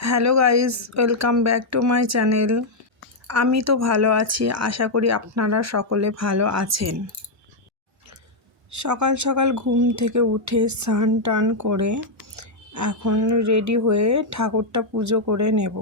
Hello guys, welcome back to my channel. আমি তো ভালো আছি, আশা করি আপনারা সকলে ভালো আছেন। সকাল সকাল ঘুম থেকে উঠে স্নান টান করে এখন রেডি হয়ে ঠাকুরটা পুজো করে নেব।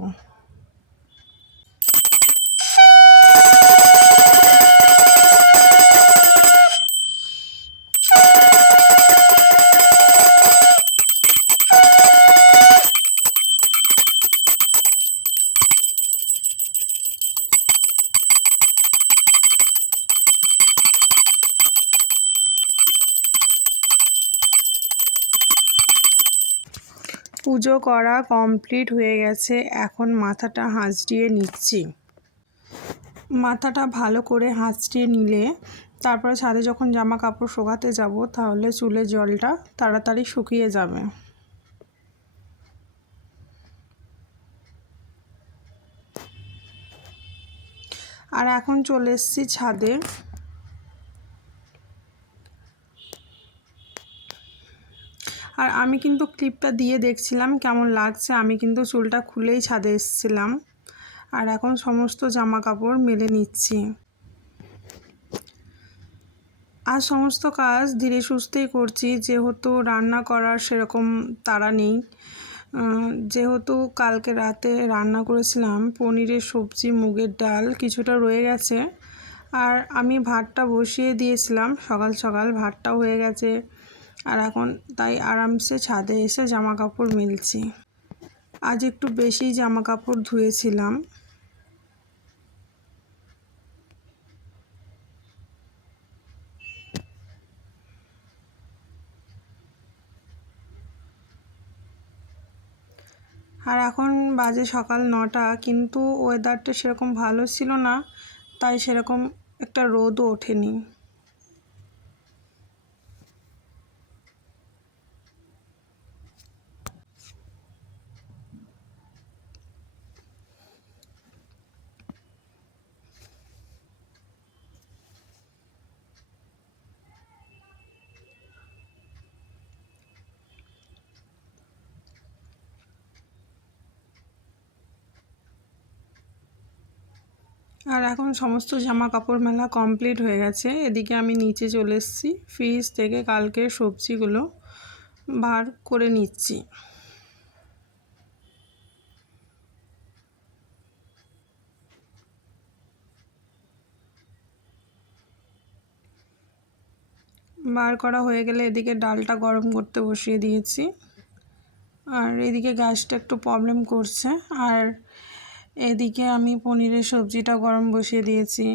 পুজো করা কমপ্লিট হয়ে গেছে, এখন মাথাটা হাঁচড়িয়ে নিচ্ছি। মাথাটা ভালো করে হাঁচড়িয়ে নিলে তারপরে ছাদে যখন জামা কাপড় শুকাতে যাব তাহলে চুলের জলটা তাড়াতাড়ি শুকিয়ে যাবে। আর এখন চলে এসেছি ছাদে। আর আমি কিন্তু ক্লিপটা দিয়ে দেখছিলাম কেমন লাগছে। আমি কিন্তু চুলটা খুলেই ছাদে এসেছিলাম। আর এখন সমস্ত জামা কাপড় মেলে নিচ্ছি। আর সমস্ত কাজ ধীরে সুস্থেই করছি, যেহেতু রান্না করার সেরকম তাড়া নেই। যেহেতু কালকে রাতে রান্না করেছিলাম পনিরের সবজি, মুগের ডাল কিছুটা রয়ে গেছে। আর আমি ভাতটা বসিয়ে দিয়েছিলাম, সকাল সকাল ভাতটাও হয়ে গেছে। আর এখন তাই আরামসে ছাদে এসে জামা কাপড় মেলছি। আজ একটু বেশি জামা কাপড় ধুয়েছিলাম। আর এখন বাজে সকাল 9টা, কিন্তু ওয়েদারটা সেরকম ভালো ছিল না, তাই সেরকম একটা রোদও ওঠেনি। আর এখন সমস্ত জামা কাপড় মেলা কমপ্লিট হয়ে গেছে। এদিকে আমি নিচে চলে এসেছি, ফ্রিজ থেকে কালকের সবজিগুলো বার করে নিচ্ছি। বার করা হয়ে গেলে এদিকে ডালটা গরম করতে বসিয়ে দিয়েছি। আর এদিকে গ্যাসটা একটু প্রবলেম করছে। আর এদিকে আমি পনিরের সবজিটা গরম বসিয়ে দিয়েছি।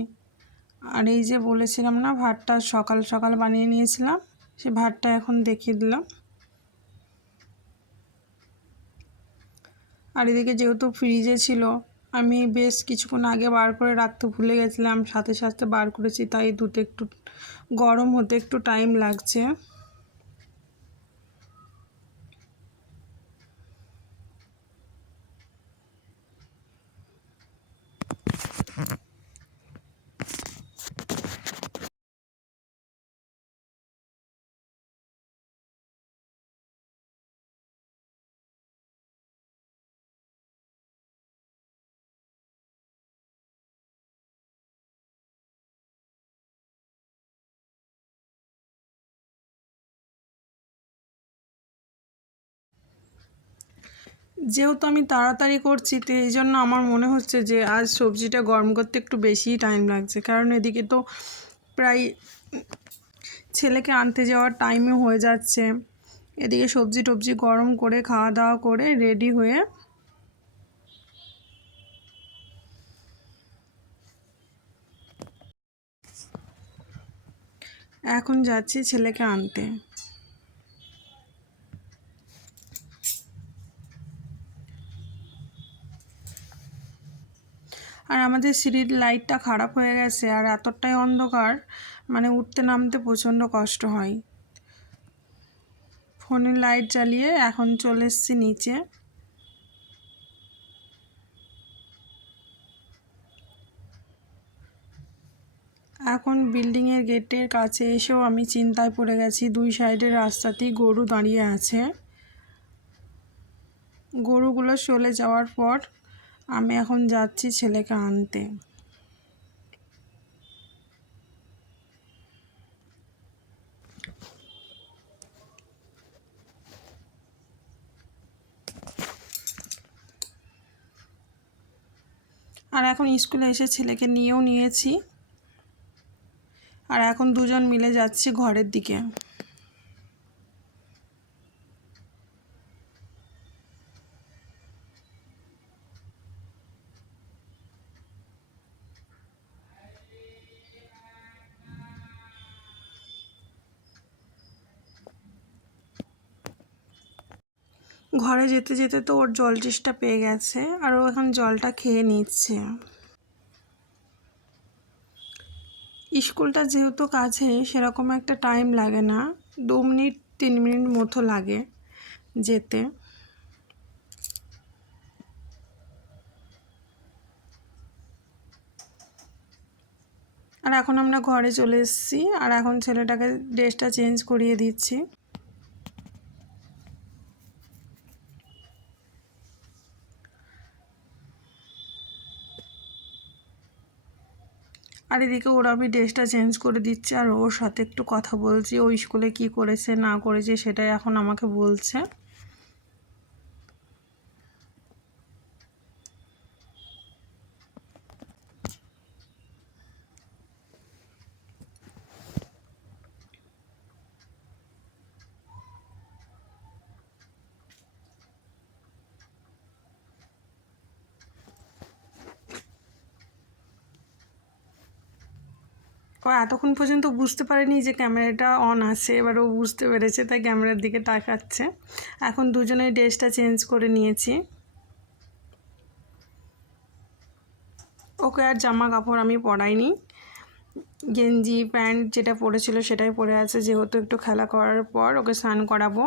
আর এই যে বলেছিলাম না, ভাতটা সকাল সকাল বানিয়ে নিয়েছিলাম, সে ভাতটা এখন দেখিয়ে দিলাম। আর এদিকে যেহেতু ফ্রিজে ছিল, আমি বেশ কিছুক্ষণ আগে বার করে রাখতে ভুলে গেছিলাম, সাথে সাথে বার করেছি, তাই দুধ একটু গরম হতে একটু টাইম লাগছে। যেহেতু আমি তাড়াতাড়ি করছি, তো এই জন্য আমার মনে হচ্ছে যে আজ সবজিটা গরম করতে একটু বেশিই টাইম লাগছে। কারণ এদিকে তো প্রায় ছেলেকে আনতে যাওয়ার টাইমও হয়ে যাচ্ছে। এদিকে সবজি টবজি গরম করে খাওয়া দাওয়া করে রেডি হয়ে এখন যাচ্ছি ছেলেকে আনতে। আর আমাদের সিঁড়ির লাইটটা খারাপ হয়ে গেছে, আর এতটাই অন্ধকার, মানে উঠতে নামতে প্রচণ্ড কষ্ট হয়। ফোনের লাইট জ্বালিয়ে এখন চলে এসেছি নিচে। এখন বিল্ডিংয়ের গেটের কাছে এসেও আমি চিন্তায় পড়ে গেছি। দুই সাইডের রাস্তাতেই গরু দাঁড়িয়ে আছে। গরুগুলো চলে যাওয়ার পর আমি এখন যাচ্ছি ছেলেকে আনতে। আর এখন স্কুলে এসে ছেলেকে নিয়েও নিয়েছি, আর এখন দুজন মিলে যাচ্ছি ঘরের দিকে। ঘরে যেতে যেতে তো ওর জল তেষ্টা পেয়ে গেছে, আর ও এখন জলটা খেয়ে নিচ্ছে। স্কুলটা যেহেতু কাছে, সেরকম একটা টাইম লাগে না, 2 মিনিট 3 মিনিট মতো লাগে যেতে। আর এখন আমরা ঘরে চলে এসেছি, আর এখন ছেলেটাকে ড্রেসটা চেঞ্জ করিয়ে দিচ্ছি। আর এদিকে ওরা আমি ড্রেসটা চেঞ্জ করে দিচ্ছি, আর ওর সাথে একটু কথা বলছি। ও স্কুলে কি করেছে না করেছে সেটাই এখন আমাকে বলছে। ও এতক্ষণ পর্যন্ত বুঝতে পারেনি যে ক্যামেরাটা অন আছে, এবার ও বুঝতে পেরেছে, তাই ক্যামেরার দিকে তাকাচ্ছে। এখন দুজনেই ড্রেসটা চেঞ্জ করে নিয়েছি। ওকে আর জামা কাপড় আমি পরাইনি, গেঞ্জি প্যান্ট যেটা পরেছিল সেটাই পরে আছে, যেহেতু একটু খেলা করার পর ওকে স্নান করাবো।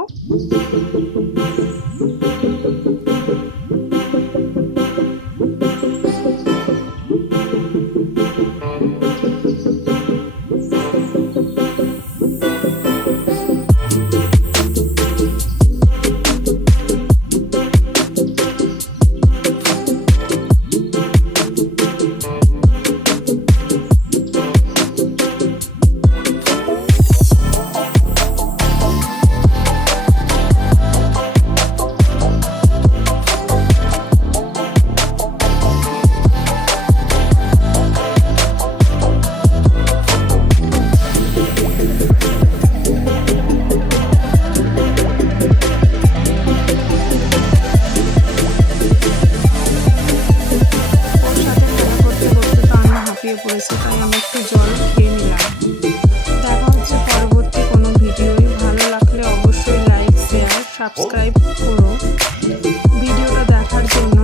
পড়েছে, তাই আমি একটু জল খেয়ে নিলাম। দেখা হচ্ছে পরবর্তী কোনো ভিডিওয়। ভালো লাগলে অবশ্যই লাইক, শেয়ার, সাবস্ক্রাইব করো। ভিডিওটা দেখার জন্য